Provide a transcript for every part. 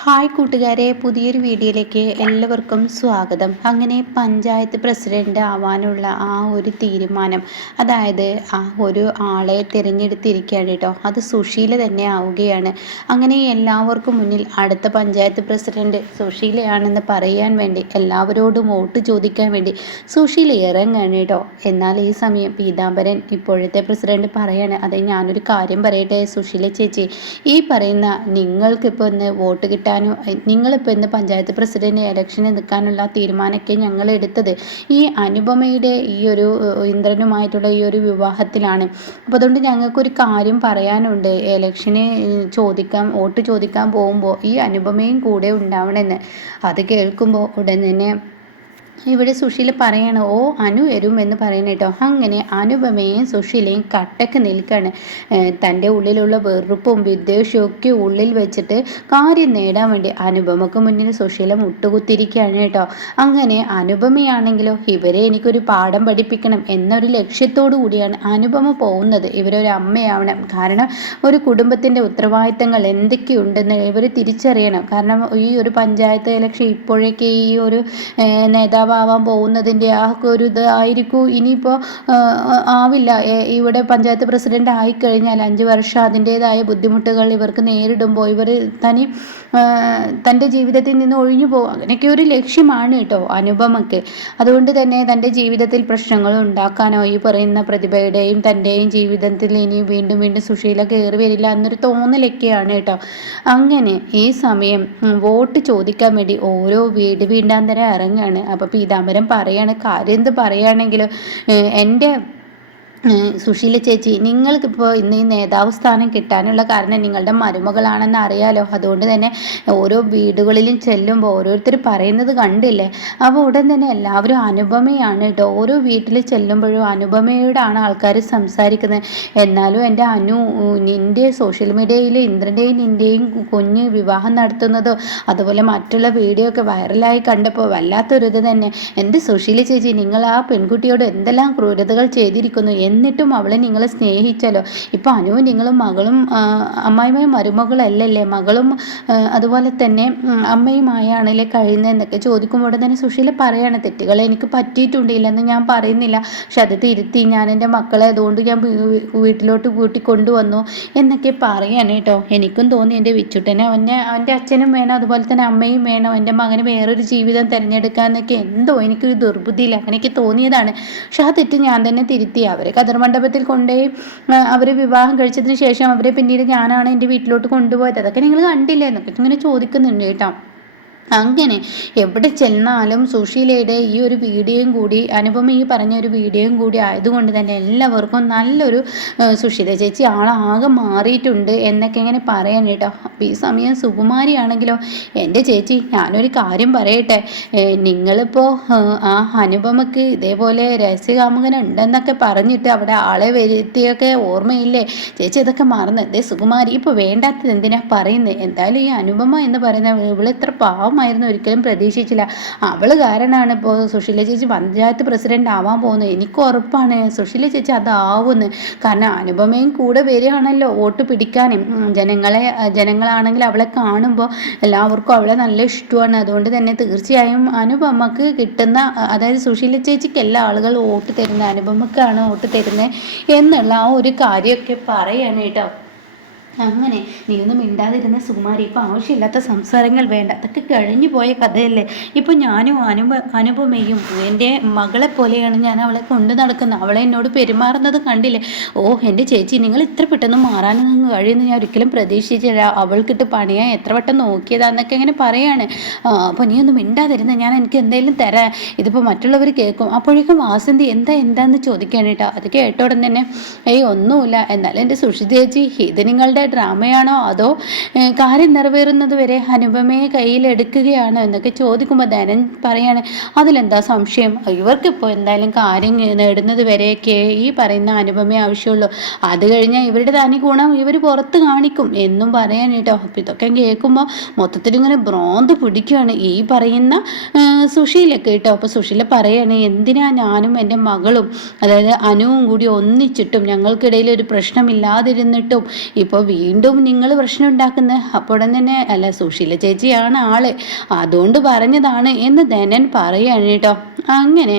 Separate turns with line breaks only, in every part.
Hi കൂട്ടുകാരെ പുതിയൊരു വീഡിയോയിലേക്ക് എല്ലാവർക്കും സ്വാഗതം. അങ്ങനെ പഞ്ചായത്ത് പ്രസിഡന്റ് ആവാനുള്ള ആ ഒരു തീരുമാനം അതായത് ആ ഒരു ആളെ തിരഞ്ഞെടുത്തിരിക്കുകയാണ് കേട്ടോ. അത് സുശീല തന്നെ ആവുകയാണ്. അങ്ങനെ എല്ലാവർക്കും മുന്നിൽ അടുത്ത പഞ്ചായത്ത് പ്രസിഡന്റ് സുശീലയാണെന്ന് പറയാൻ വേണ്ടി എല്ലാവരോടും വോട്ട് ചോദിക്കാൻ വേണ്ടി സുശീല ഇറങ്ങാണ് കേട്ടോ. എന്നാൽ ഈ സമയം പീതാംബരൻ ഇപ്പോഴത്തെ പ്രസിഡന്റ് പറയാണ് അതെ ഞാനൊരു കാര്യം പറയട്ടെ സുശീല ചേച്ചി. ഈ പറയുന്ന നിങ്ങൾക്കിപ്പോൾ ഒന്ന് വോട്ട് കിട്ടാൻ കിട്ടാനും നിങ്ങളിപ്പോൾ ഇന്ന് പഞ്ചായത്ത് പ്രസിഡന്റ് ഇലക്ഷന് നിൽക്കാനുള്ള തീരുമാനമൊക്കെ ഞങ്ങൾ എടുത്തത് ഈ അനുപമയുടെ ഈ ഒരു ഇന്ദ്രനുമായിട്ടുള്ള ഈ ഒരു വിവാഹത്തിലാണ്. അപ്പോൾ അതുകൊണ്ട് ഞങ്ങൾക്കൊരു കാര്യം പറയാനുണ്ട്. ഇലക്ഷന് ചോദിക്കാൻ വോട്ട് ചോദിക്കാൻ പോകുമ്പോൾ ഈ അനുപമയും കൂടെ ഉണ്ടാവണമെന്ന്. അത് കേൾക്കുമ്പോൾ ഉടൻ തന്നെ ഇവിടെ സുശീല പറയാണ് ഓ അനു വരും എന്ന് പറയുന്ന കേട്ടോ. അങ്ങനെ അനുപമയും സുശീലയും കട്ടക്ക് നിൽക്കാണ്. തന്റെ ഉള്ളിലുള്ള വെറുപ്പും വിദ്വേഷവും ഒക്കെ ഉള്ളിൽ വെച്ചിട്ട് കാര്യം നേടാൻ വേണ്ടി അനുപമക്ക് മുന്നിൽ സുശീല മുട്ടുകുത്തിരിക്കുകയാണ് കേട്ടോ. അങ്ങനെ അനുപമയാണെങ്കിലോ ഇവരെ എനിക്കൊരു പാഠം പഠിപ്പിക്കണം എന്നൊരു ലക്ഷ്യത്തോടു കൂടിയാണ് അനുപമ പോകുന്നത്. ഇവരൊരു അമ്മയാവണം. കാരണം ഒരു കുടുംബത്തിന്റെ ഉത്തരവാദിത്തങ്ങൾ എന്തൊക്കെയുണ്ടെന്ന് ഇവർ തിരിച്ചറിയണം. കാരണം ഈ ഒരു പഞ്ചായത്ത് ഇലക്ഷൻ ഇപ്പോഴേക്ക് ഈ ഒരു നേതാവ് നേതാവാവാൻ പോകുന്നതിന്റെ ആ ഒരു ഇത് ആയിരിക്കും. ഇനിയിപ്പോൾ ആവില്ല. ഇവിടെ പഞ്ചായത്ത് പ്രസിഡന്റ് ആയിക്കഴിഞ്ഞാൽ അഞ്ച് വർഷം അതിന്റേതായ ബുദ്ധിമുട്ടുകൾ ഇവർക്ക് നേരിടുമ്പോൾ ഇവർ തനി തന്റെ ജീവിതത്തിൽ നിന്ന് ഒഴിഞ്ഞു പോകും. അങ്ങനെയൊക്കെ ഒരു ലക്ഷ്യമാണ് കേട്ടോ അനുപമയ്ക്ക് അതുകൊണ്ട് തന്നെ തന്റെ ജീവിതത്തിൽ പ്രശ്നങ്ങൾ ഉണ്ടാക്കാനോ ഈ പറയുന്ന പ്രതിഭയുടെയും തന്റെയും ജീവിതത്തിൽ ഇനി വീണ്ടും വീണ്ടും സുശീല കയറി വരില്ല എന്നൊരു തോന്നലൊക്കെയാണ് കേട്ടോ. അങ്ങനെ ഈ സമയം വോട്ട് ചോദിക്കാൻ വേണ്ടി ഓരോ വീട് വീണ്ടാന്തരം ഇറങ്ങുകയാണ് അപ്പോൾ പീതാംബരം പറയാണ് കാര്യം എന്ത് പറയുകയാണെങ്കിലും എന്റെ സുശീല ചേച്ചി നിങ്ങൾക്കിപ്പോൾ ഇന്ന് ഈ നേതാവ് സ്ഥാനം കിട്ടാനുള്ള കാരണം നിങ്ങളുടെ മരുമകളാണെന്ന് അറിയാലോ. അതുകൊണ്ട് തന്നെ ഓരോ വീടുകളിലും ചെല്ലുമ്പോൾ ഓരോരുത്തർ പറയുന്നത് കണ്ടില്ലേ? അപ്പോൾ ഉടൻ തന്നെ എല്ലാവരും അനുപമയാണ് കേട്ടോ. ഓരോ വീട്ടിൽ ചെല്ലുമ്പോഴും അനുപമയോടാണ് ആൾക്കാർ സംസാരിക്കുന്നത്. എന്നാലും എന്റെ അനു നിന്റെ സോഷ്യൽ മീഡിയയിൽ ഇന്ദ്രന്റെയും നിന്റെയും കുഞ്ഞ് വിവാഹം നടത്തുന്നതോ അതുപോലെ മറ്റുള്ള വീഡിയോ ഒക്കെ വൈറലായി കണ്ടപ്പോൾ വല്ലാത്തൊരിത് തന്നെ. എന്റെ സുശീല ചേച്ചി നിങ്ങൾ ആ പെൺകുട്ടിയോട് എന്തെല്ലാം ക്രൂരതകൾ ചെയ്തിരിക്കുന്നു? എന്നിട്ടും അവളെ നിങ്ങൾ സ്നേഹിച്ചല്ലോ. ഇപ്പോൾ അനുവും നിങ്ങളും മകളും അമ്മായിമയും മരുമകളല്ലല്ലേ? മകളും അതുപോലെ തന്നെ അമ്മയുമായാണല്ലേ കഴിയുന്നതെന്നൊക്കെ ചോദിക്കുമ്പോൾ തന്നെ സുശീല പറയാണ് തെറ്റുകൾ എനിക്ക് പറ്റിയിട്ടുണ്ടില്ലെന്ന് ഞാൻ പറയുന്നില്ല. പക്ഷെ അത് തിരുത്തി ഞാൻ എന്റെ മക്കളെ അതുകൊണ്ട് ഞാൻ വീട്ടിലോട്ട് കൂട്ടി കൊണ്ടുവന്നു എന്നൊക്കെ പറയാണ് കേട്ടോ. എനിക്കും തോന്നി എന്റെ വിച്ചുട്ടനെ. അവനെ അവന്റെ അച്ഛനും വേണം അതുപോലെ തന്നെ അമ്മയും വേണം. എന്റെ മകന് വേറൊരു ജീവിതം തിരഞ്ഞെടുക്കാന്നൊക്കെ എന്തോ എനിക്കൊരു ദുർബുദ്ധിയില്ല അങ്ങനെയൊക്കെ തോന്നിയതാണ്. പക്ഷെ ആ തെറ്റ് ഞാൻ തന്നെ തിരുത്തി. അവരെ കതിർമണ്ഡപത്തിൽ കൊണ്ടുപോയി അവർ വിവാഹം കഴിച്ചതിന് ശേഷം അവരെ പിന്നീട് ഞാനാണ് എന്റെ വീട്ടിലോട്ട് കൊണ്ടുപോയത്. അതൊക്കെ നിങ്ങൾ കണ്ടില്ലേ എന്നൊക്കെ ഇങ്ങനെ ചോദിക്കുന്നുണ്ട് കേട്ടോ. അങ്ങനെ എവിടെ ചെന്നാലും സുശീലയുടെ ഈ ഒരു വീഡിയോയും കൂടി അനുപമ ഈ പറഞ്ഞ ഒരു വീഡിയോയും കൂടി ആയതുകൊണ്ട് തന്നെ എല്ലാവർക്കും നല്ലൊരു സുശീല ചേച്ചി ആളാകെ മാറിയിട്ടുണ്ട് എന്നൊക്കെ ഇങ്ങനെ പറയാൻ കേട്ടോ. അപ്പം ഈ സമയം സുകുമാരി ആണെങ്കിലോ എന്റെ ചേച്ചി ഞാനൊരു കാര്യം പറയട്ടെ. നിങ്ങളിപ്പോൾ ആ അനുപമക്ക് ഇതേപോലെ രഹസ്യകാമുകൻ ഉണ്ടെന്നൊക്കെ പറഞ്ഞിട്ട് അവിടെ ആളെ വരുത്തിയൊക്കെ ഓർമ്മയില്ലേ? ചേച്ചി ഇതൊക്കെ മറന്ന് എന്തേ സുകുമാരി ഇപ്പോൾ വേണ്ടാത്തത് എന്തിനാ പറയുന്നത് എന്തായാലും ഈ അനുപമ എന്ന് പറയുന്ന ഇവളിത്ര പാവം ആവുമായിരുന്നു ഒരിക്കലും പ്രതീക്ഷിച്ചില്ല. അവൾ കാരണമാണ് ഇപ്പോൾ സുശീല ചേച്ചി പഞ്ചായത്ത് പ്രസിഡന്റ് ആവാൻ പോകുന്നത്. എനിക്ക് ഉറപ്പാണ് സുശീല ചേച്ചി അതാവുന്നു. കാരണം അനുപമയും കൂടെ വരികയാണല്ലോ വോട്ട് പിടിക്കാനും ജനങ്ങളെ ജനങ്ങളാണെങ്കിൽ അവളെ കാണുമ്പോൾ എല്ലാവർക്കും അവളെ നല്ല ഇഷ്ടമാണ്. അതുകൊണ്ട് തന്നെ തീർച്ചയായും അനുപമക്ക് കിട്ടുന്ന അതായത് സുശീല ചേച്ചിക്ക് എല്ലാ ആളുകളും വോട്ട് തരുന്നത്. അനുപമക്കാണ് വോട്ട് തരുന്നത് എന്നുള്ള ആ ഒരു കാര്യമൊക്കെ പറയാണ് കേട്ടോ. അങ്ങനെ നീ ഒന്നും മിണ്ടാതിരുന്ന സുകുമാരി ഇപ്പം ആവശ്യമില്ലാത്ത സംസാരങ്ങൾ വേണ്ട. അതൊക്കെ കഴിഞ്ഞു പോയ കഥയല്ലേ. ഇപ്പം ഞാനും അനുപ അനുപമയും എന്റെ മകളെ പോലെയാണ് ഞാൻ അവളെ കൊണ്ടു നടക്കുന്നത്. അവളെ എന്നോട് പെരുമാറുന്നത് കണ്ടില്ലേ? ഓ എന്റെ ചേച്ചി നിങ്ങൾ ഇത്ര പെട്ടെന്ന് മാറാനൊന്നും കഴിയുമെന്ന് ഞാൻ ഒരിക്കലും പ്രതീക്ഷിച്ചില്ല. അവൾക്കിട്ട് പണിയാൻ എത്ര വട്ടം നോക്കിയതാന്നൊക്കെ ഇങ്ങനെ പറയാണ്. അപ്പോൾ നീ ഒന്നും മിണ്ടാതിരുന്ന ഞാൻ എനിക്ക് എന്തെങ്കിലും തരാം. ഇതിപ്പോൾ മറ്റുള്ളവർ കേൾക്കും. അപ്പോഴേക്കും വാസന്തി എന്താ എന്താന്ന് ചോദിക്കാൻ അത് കേട്ടോടൻ തന്നെ ഏയ് ഒന്നുമില്ല. എന്നാലും എന്റെ സുഷി ചേച്ചി ഇത് നിങ്ങളുടെ ഡ്രാമയാണോ അതോ കാര്യം നിറവേറുന്നത് വരെ അനുപമയെ കയ്യിലെടുക്കുകയാണോ എന്നൊക്കെ ചോദിക്കുമ്പോൾ ധനൻ പറയാണ് അതിലെന്താ സംശയം? ഇവർക്കിപ്പോൾ എന്തായാലും കാര്യം നേടുന്നത് വരെയൊക്കെ ഈ പറയുന്ന അനുപമയെ ആവശ്യമുള്ളൂ. അത് കഴിഞ്ഞാൽ ഇവരുടെ തനി ഗുണം ഇവർ പുറത്ത് കാണിക്കും എന്നും പറയാൻ കേട്ടോ. അപ്പം ഇതൊക്കെ കേൾക്കുമ്പോൾ മൊത്തത്തിൽ ഇങ്ങനെ ബ്രോന്ത് പിടിക്കുകയാണ് ഈ പറയുന്ന സുശീലൊക്കെ കേട്ടോ. അപ്പോൾ സുശീല പറയാണ് എന്തിനാ ഞാനും എന്റെ മകളും അതായത് അനുവും കൂടി ഒന്നിച്ചിട്ടും ഞങ്ങൾക്കിടയിൽ ഒരു പ്രശ്നമില്ലാതിരുന്നിട്ടും ഇപ്പോൾ വീണ്ടും നിങ്ങൾ പ്രശ്നം ഉണ്ടാക്കുന്നത് അപ്പോൾ തന്നെ അല്ല സുശീല ചേച്ചിയാണ് ആൾ. അതുകൊണ്ട് പറഞ്ഞതാണ് എന്ന് ധനൻ പറയുകയാണ് കേട്ടോ. അങ്ങനെ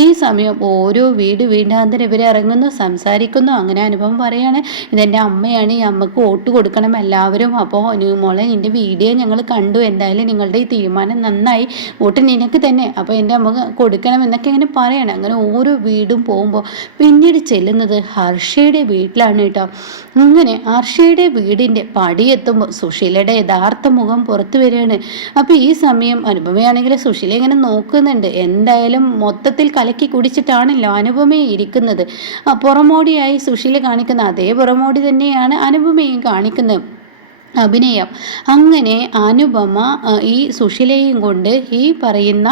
ഈ സമയം ഓരോ വീട് വീണ്ടാന്തരം ഇവർ ഇറങ്ങുന്നു സംസാരിക്കുന്നു അങ്ങനെ അനുഭവം പറയാണ്. ഇതെന്റെ അമ്മയാണ് ഈ അമ്മയ്ക്ക് വോട്ട് കൊടുക്കണം എല്ലാവരും. അപ്പോൾ മോളെ നിന്റെ വീഡിയോ ഞങ്ങൾ കണ്ടു. എന്തായാലും നിങ്ങളുടെ ഈ തീരുമാനം നന്നായി. വോട്ട് നിനക്ക് തന്നെ. അപ്പോൾ എന്റെ അമ്മ കൊടുക്കണം എന്നൊക്കെ ഇങ്ങനെ പറയണം. അങ്ങനെ ഓരോ വീടും പോകുമ്പോൾ പിന്നീട് ചെല്ലുന്നത് ഹർഷയുടെ വീട്ടിലാണ് കേട്ടോ. അങ്ങനെ ഹർഷയുടെ വീടിന്റെ പടിയെത്തുമ്പോൾ സുശീലയുടെ യഥാർത്ഥ മുഖം പുറത്തു വരികയാണ്. അപ്പോൾ ഈ സമയം അനുപമയാണെങ്കിൽ സുശീല ഇങ്ങനെ നോക്കുന്നുണ്ട്. എന്തായാലും മൊത്തത്തിൽ കലക്കി കുടിച്ചിട്ടാണല്ലോ അനുപമയെ ഇരിക്കുന്നത്. പുറമോടിയായി സുശീല കാണിക്കുന്ന അതേ പുറമോടി തന്നെയാണ് അനുപമയും കാണിക്കുന്നത്. അഭിനയം. അങ്ങനെ അനുപമ ഈ സുശീലയും കൊണ്ട് ഈ പറയുന്ന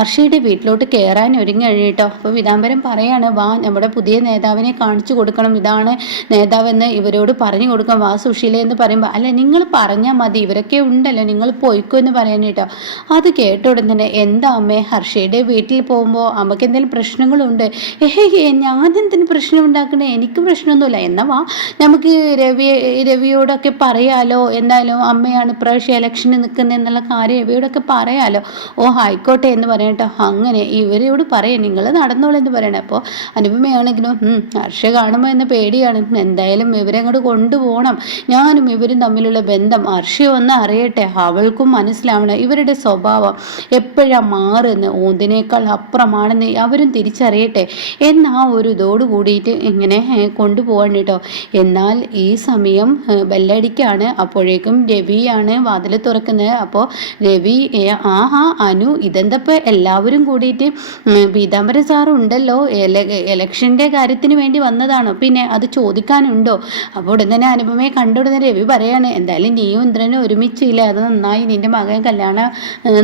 അർഷയുടെ വീട്ടിലോട്ട് കയറാൻ ഒരുങ്ങി കഴിഞ്ഞിട്ടോ അപ്പോൾ വിതാംബരം പറയാണ് വാ നമ്മുടെ പുതിയ നേതാവിനെ കാണിച്ചു കൊടുക്കണം. ഇതാണ് നേതാവെന്ന് ഇവരോട് പറഞ്ഞു കൊടുക്കാം വാ സുശീല എന്ന് പറയുമ്പോൾ അല്ല നിങ്ങൾ പറഞ്ഞാൽ മതി. ഇവരൊക്കെ ഉണ്ടല്ലോ. നിങ്ങൾ പോയിക്കോ എന്ന് പറയാനേട്ടോ അത് കേട്ട ഉടൻ തന്നെ എന്താ അമ്മേ ഹർഷയുടെ വീട്ടിൽ പോകുമ്പോൾ അമ്മയ്ക്ക് എന്തെങ്കിലും പ്രശ്നങ്ങളുണ്ട്? ഏഹേ എന്തിനു പ്രശ്നം ഉണ്ടാക്കണേ? എനിക്ക് പ്രശ്നമൊന്നുമില്ല. എന്നാ വാ നമുക്ക് രവി രവിയോടൊക്കെ പറയാലോ? എന്തായാലും അമ്മയാണ് ഇപ്രാവശ്യം ഇലക്ഷന് നിൽക്കുന്നത് എന്നുള്ള കാര്യം ഇവയോടൊക്കെ പറയാലോ? ഓ ആയിക്കോട്ടെ എന്ന് പറയട്ടോ അങ്ങനെ ഇവരോട് പറയാം നിങ്ങൾ നടന്നോളൂ എന്ന് പറയണം. അപ്പോൾ അനുപമയാണെങ്കിലും ഹർഷ കാണുമ്പോൾ എന്ന പേടിയാണ്. എന്തായാലും ഇവരെ അങ്ങോട്ട് കൊണ്ടുപോകണം. ഞാനും ഇവരും തമ്മിലുള്ള ബന്ധം ഹർഷ ഒന്ന് അറിയട്ടെ. അവൾക്കും മനസ്സിലാവണം. ഇവരുടെ സ്വഭാവം എപ്പോഴാണ് മാറുന്നത് ഓന്തിനേക്കാൾ അപ്പുറമാണെന്ന് അവരും തിരിച്ചറിയട്ടെ. എന്നാ ഒരു ഇതോട് കൂടിയിട്ട് ഇങ്ങനെ കൊണ്ടുപോകണം കേട്ടോ. എന്നാൽ ഈ സമയം ബെല്ലടിക്ക രവിക്കാണ് അപ്പോഴേക്കും രവിയാണ് വാതിൽ തുറക്കുന്നത്. അപ്പോൾ രവി ആഹാ അനു ഇതെന്തപ്പോൾ എല്ലാവരും കൂടിയിട്ട് പീതാംബരൻ സാർ ഉണ്ടല്ലോ. എലക്ഷന്റെ കാര്യത്തിന് വേണ്ടി വന്നതാണോ? പിന്നെ അത് ചോദിക്കാനുണ്ടോ? അപ്പോൾ ഉടൻ തന്നെ അനുപമയെ കണ്ടുടനെ രവി പറയാണ് എന്തായാലും നീയും ഇന്ദ്രനും ഒരുമിച്ചില്ലേ? അത് നന്നായി നിന്റെ മകൻ കല്യാണം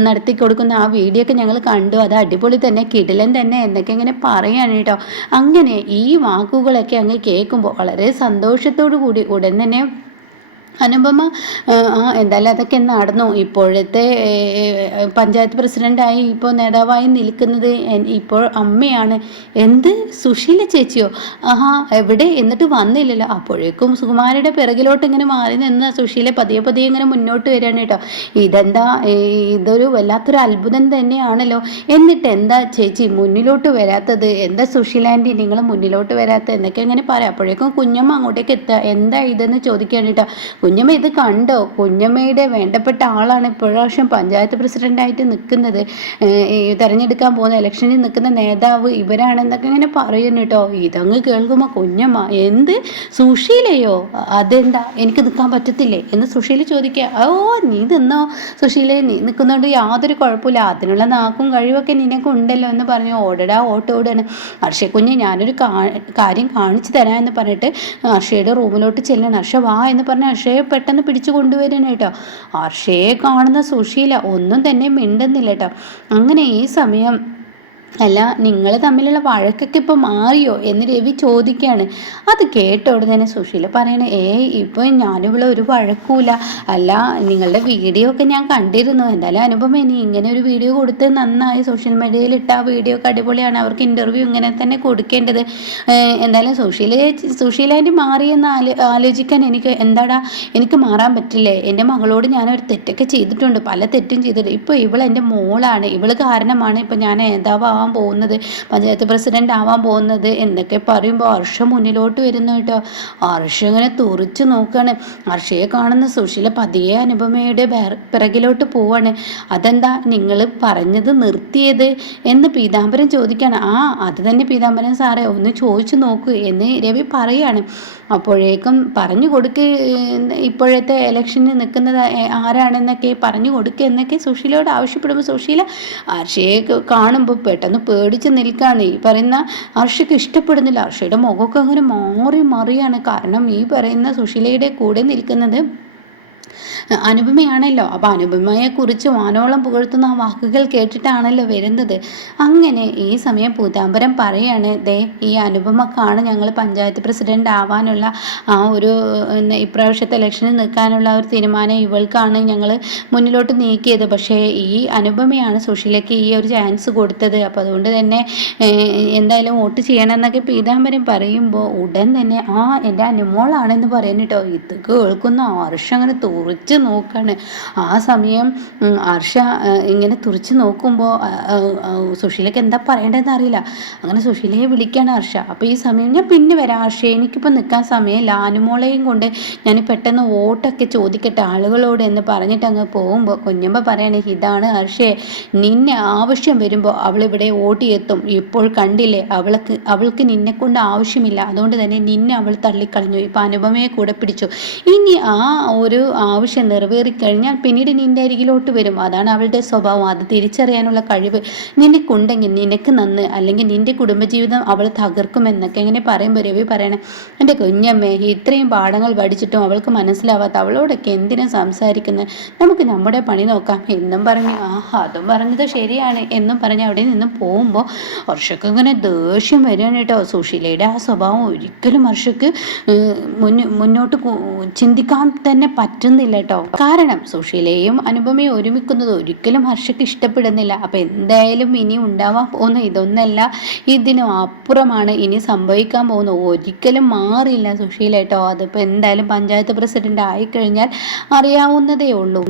നടത്തി കൊടുക്കുന്ന ആ വീഡിയോ ഒക്കെ ഞങ്ങൾ കണ്ടു. അത് അടിപൊളി തന്നെ കിടിലൻ തന്നെ എന്നൊക്കെ ഇങ്ങനെ പറയാണ് കേട്ടോ. അങ്ങനെ ഈ വാക്കുകളൊക്കെ അങ്ങ് കേൾക്കുമ്പോൾ വളരെ സന്തോഷത്തോടു കൂടി ഉടൻ തന്നെ അനുപമ ആ എന്തായാലും അതൊക്കെ നടന്നു. ഇപ്പോഴത്തെ പഞ്ചായത്ത് പ്രസിഡന്റായി ഇപ്പോൾ നേതാവായി നിൽക്കുന്നത് ഇപ്പോൾ അമ്മയാണ്. എന്ത് സുശീല ചേച്ചിയോ? ആഹാ എവിടെ? എന്നിട്ട് വന്നില്ലല്ലോ. അപ്പോഴേക്കും സുകുമാരിയുടെ പിറകിലോട്ട് ഇങ്ങനെ മാറി നിന്ന് സുശീല പതിയെ പതിയെ ഇങ്ങനെ മുന്നോട്ട് വരികയാണ് കേട്ടോ. ഇതെന്താ ഇതൊരു വല്ലാത്തൊരു അത്ഭുതം തന്നെയാണല്ലോ. എന്നിട്ട് എന്താ ചേച്ചി മുന്നിലോട്ട് വരാത്തത്? എന്താ സുശീല ആന്റി നിങ്ങൾ മുന്നിലോട്ട് വരാത്തത്? എന്നൊക്കെ ഇങ്ങനെ പറയാം. അപ്പോഴേക്കും കുഞ്ഞമ്മ അങ്ങോട്ടേക്ക് എത്തുക. എന്താ ഇതെന്ന് ചോദിക്കുകയാണ് കേട്ടോ. കുഞ്ഞമ്മ ഇത് കണ്ടോ? കുഞ്ഞമ്മയുടെ വേണ്ടപ്പെട്ട ആളാണ് ഇപ്രാവശ്യം പഞ്ചായത്ത് പ്രസിഡന്റായിട്ട് നിൽക്കുന്നത് തിരഞ്ഞെടുക്കാൻ പോകുന്ന ഇലക്ഷനിൽ നിൽക്കുന്ന നേതാവ് ഇവരാണെന്നൊക്കെ ഇങ്ങനെ പറയുന്നു കേട്ടോ. ഇതങ്ങ് കേൾക്കുമ്പോൾ കുഞ്ഞമ്മ എന്ത്? സുശീലയോ? അതെന്താ? എനിക്ക് നിൽക്കാൻ പറ്റത്തില്ലേ? എന്ന് സുശീല ചോദിക്കുക. ഓ നീ നിന്നോ? സുശീല നീ നിൽക്കുന്നതുകൊണ്ട് യാതൊരു കുഴപ്പമില്ല. അതിനുള്ള നാക്കും കഴിവൊക്കെ നിനക്ക് ഉണ്ടല്ലോ എന്ന് പറഞ്ഞു. ഓടടാ ഓട്ടോ ഓടാണ്. കുഞ്ഞ് ഞാനൊരു കാര്യം കാണിച്ചു തരാം എന്ന് പറഞ്ഞിട്ട് അർഷയുടെ റൂമിലോട്ട് ചെല്ലണം അർഷ വാ എന്ന് പറഞ്ഞ് അർഷയെ പെട്ടെന്ന് പിടിച്ചു കൊണ്ടുവരുന്നു കേട്ടോ ആർഷയെ കാണുന്ന സുശീല ഒന്നും തന്നെ മിണ്ടുന്നില്ല കേട്ടോ അങ്ങനെ ഈ സമയം അല്ല നിങ്ങൾ തമ്മിലുള്ള വഴക്കൊക്കെ ഇപ്പോൾ മാറിയോ? എന്ന് രവി ചോദിക്കുകയാണ് അത് കേട്ട ഉടനെ സുശീല പറയണേ ഏ ഇപ്പോൾ ഞാനിവിടെ ഒരു വഴക്കൂല. അല്ല നിങ്ങളുടെ വീഡിയോ ഒക്കെ ഞാൻ കണ്ടിരുന്നു. എന്തായാലും അനുപമ ഇനി ഇങ്ങനെ ഒരു വീഡിയോ കൊടുത്ത് നന്നായി സോഷ്യൽ മീഡിയയിൽ ഇട്ട ആ വീഡിയോ ഒക്കെ അടിപൊളിയാണ്. അവർക്ക് ഇന്റർവ്യൂ ഇങ്ങനെ തന്നെ കൊടുക്കേണ്ടത്. എന്തായാലും സുശീല സുശീലാന്റെ മാറിയെന്ന് ആലോ ആലോചിക്കാൻ എനിക്ക് എന്താടാ എനിക്ക് മാറാൻ പറ്റില്ലേ? എന്റെ മകളോട് ഞാനൊരു തെറ്റൊക്കെ ചെയ്തിട്ടുണ്ട്. പല തെറ്റും ചെയ്തിട്ടുണ്ട്. ഇപ്പോൾ ഇവൾ എന്റെ മോളാണ്. ഇവൾ കാരണമാണ് ഇപ്പോൾ ഞാൻ നേതാവ് ആവാൻ പോകുന്നത് പഞ്ചായത്ത് പ്രസിഡന്റ് ആവാൻ പോകുന്നത് എന്നൊക്കെ പറയുമ്പോൾ ഹർഷ മുന്നിലോട്ട് വരുന്നു കേട്ടോ. ഹർഷ ഇങ്ങനെ തുറിച്ച് നോക്കുകയാണ് ഹർഷയെ കാണുന്ന സുശീല പതിയെ അനുപമയുടെ പിറകിലോട്ട് പോവാണ്. അതെന്താ നിങ്ങൾ പറഞ്ഞത് നിർത്തിയത്? എന്ന് പീതാംബരൻ ചോദിക്കുകയാണ് ആ അത് തന്നെ പീതാംബരൻ സാറേ ഒന്ന് ചോദിച്ചു നോക്കൂ എന്ന് രവി പറയാണ്. അപ്പോഴേക്കും പറഞ്ഞു കൊടുക്ക് ഇപ്പോഴത്തെ ഇലക്ഷനിൽ നിൽക്കുന്നത് ആരാണെന്നൊക്കെ പറഞ്ഞു കൊടുക്കുക എന്നൊക്കെ സുശീലയോട് ആവശ്യപ്പെടുമ്പോൾ സുശീല ഹർഷയെ കാണുമ്പോൾ പെട്ടെന്ന് പേടിച്ച് നിൽക്കുകയാണ് ഈ പറയുന്ന ഹർഷയ്ക്ക് ഇഷ്ടപ്പെടുന്നില്ല. ഹർഷയുടെ മുഖമൊക്കെ അങ്ങനെ മാറി മറിയാണ്. കാരണം ഈ പറയുന്ന സുശീലയുടെ കൂടെ നിൽക്കുന്നത് അനുപമയാണല്ലോ. അപ്പോൾ അനുപമയെക്കുറിച്ച് വാനോളം പുകഴ്ത്തുന്ന ആ വാക്കുകൾ കേട്ടിട്ടാണല്ലോ വരുന്നത്. അങ്ങനെ ഈ സമയം പൂതാമ്പരം പറയാണ് ദേ ഈ അനുപമക്കാണ് ഞങ്ങൾ പഞ്ചായത്ത് പ്രസിഡന്റ് ആവാനുള്ള ആ ഒരു ഇപ്രാവശ്യത്തെ ഇലക്ഷനിൽ നിൽക്കാനുള്ള ഒരു തീരുമാനം ഇവൾക്കാണ് ഞങ്ങൾ മുന്നിലോട്ട് നീക്കിയത്. പക്ഷേ ഈ അനുപമയാണ് സുഷിലയ്ക്ക് ഈ ഒരു ചാൻസ് കൊടുത്തത്. അപ്പോൾ അതുകൊണ്ട് തന്നെ എന്തായാലും വോട്ട് ചെയ്യണം എന്നൊക്കെ പീതാംബരം പറയുമ്പോൾ ഉടൻ തന്നെ ആ എന്റെ അനുമോളാണെന്ന് പറയുന്നിട്ടോ കേട്ടോ. ഇത് കേൾക്കുന്ന ആർഷം അങ്ങനെ തുറിച്ച് നോക്കാണ്. ആ സമയം ഹർഷ ഇങ്ങനെ തുറച്ച് നോക്കുമ്പോൾ സുശീലയ്ക്ക് എന്താ പറയേണ്ടതെന്ന് അറിയില്ല. അങ്ങനെ സുശീലയെ വിളിക്കുകയാണ് ഹർഷ. അപ്പോൾ ഈ സമയം ഞാൻ പിന്നെ വരാം. ഹർഷ എനിക്കിപ്പോൾ നിൽക്കാൻ സമയമില്ല ലാനുമോളെയും കൊണ്ട് ഞാൻ പെട്ടെന്ന് വോട്ടൊക്കെ ചോദിക്കട്ടെ ആളുകളോട് എന്ന് പറഞ്ഞിട്ട് അങ്ങ് പോകുമ്പോൾ കുഞ്ഞമ്മ പറയണേ ഇതാണ് ഹർഷയെ നിന്നെ ആവശ്യം വരുമ്പോൾ അവളിവിടെ ഓടിയെത്തും. ഇപ്പോൾ കണ്ടില്ലേ അവൾക്ക് അവൾക്ക് നിന്നെ കൊണ്ട് ആവശ്യമില്ല. അതുകൊണ്ട് തന്നെ നിന്നെ അവൾ തള്ളിക്കളഞ്ഞു. ഇപ്പം അനുപമയെ കൂടെ പിടിച്ചു. ഇനി ആ ഒരു ആവശ്യം നിറവേറിക്കഴിഞ്ഞാൽ പിന്നീട് നിന്റെ അരികിലോട്ട് വരും. അതാണ് അവളുടെ സ്വഭാവം. അത് തിരിച്ചറിയാനുള്ള കഴിവ് നിനക്കുണ്ടെങ്കിൽ നിനക്ക് നന്ന്. അല്ലെങ്കിൽ നിന്റെ കുടുംബജീവിതം അവൾ തകർക്കുമെന്നൊക്കെ എങ്ങനെ പറയുമ്പോൾ രവി പറയണേ എന്റെ കുഞ്ഞമ്മേ ഇത്രയും പാഠങ്ങൾ പഠിച്ചിട്ടും അവൾക്ക് മനസ്സിലാവാത്ത അവളോടൊക്കെ എന്തിനാ സംസാരിക്കുന്നത് നമുക്ക് നമ്മുടെ പണി നോക്കാം. എന്നും പറഞ്ഞു. ആഹാ അതും പറഞ്ഞത് ശരിയാണ്. എന്നും പറഞ്ഞ് അവിടെ നിന്നും പോകുമ്പോൾ വർഷക്ക് ഇങ്ങനെ ദേഷ്യം വരികയാണ് കേട്ടോ. സുശീലയുടെ ആ സ്വഭാവം ഒരിക്കലും വർഷക്ക് മുന്നോട്ട് ചിന്തിക്കാൻ തന്നെ പറ്റുന്നില്ല കേട്ടോ. കാരണം സുശീലയും അനുപമയും ഒരുമിക്കുന്നത് ഒരിക്കലും ഹർഷയ്ക്ക് ഇഷ്ടപ്പെടുന്നില്ല. അപ്പം എന്തായാലും ഇനി ഉണ്ടാവാൻ പോകുന്ന ഇതൊന്നല്ല ഇതിനും അപ്പുറമാണ് ഇനി സംഭവിക്കാൻ പോകുന്നത്. ഒരിക്കലും മാറില്ല സുശീല കേട്ടോ അതിപ്പോൾ എന്തായാലും പഞ്ചായത്ത് പ്രസിഡന്റ് ആയിക്കഴിഞ്ഞാൽ അറിയാവുന്നതേ ഉള്ളൂ.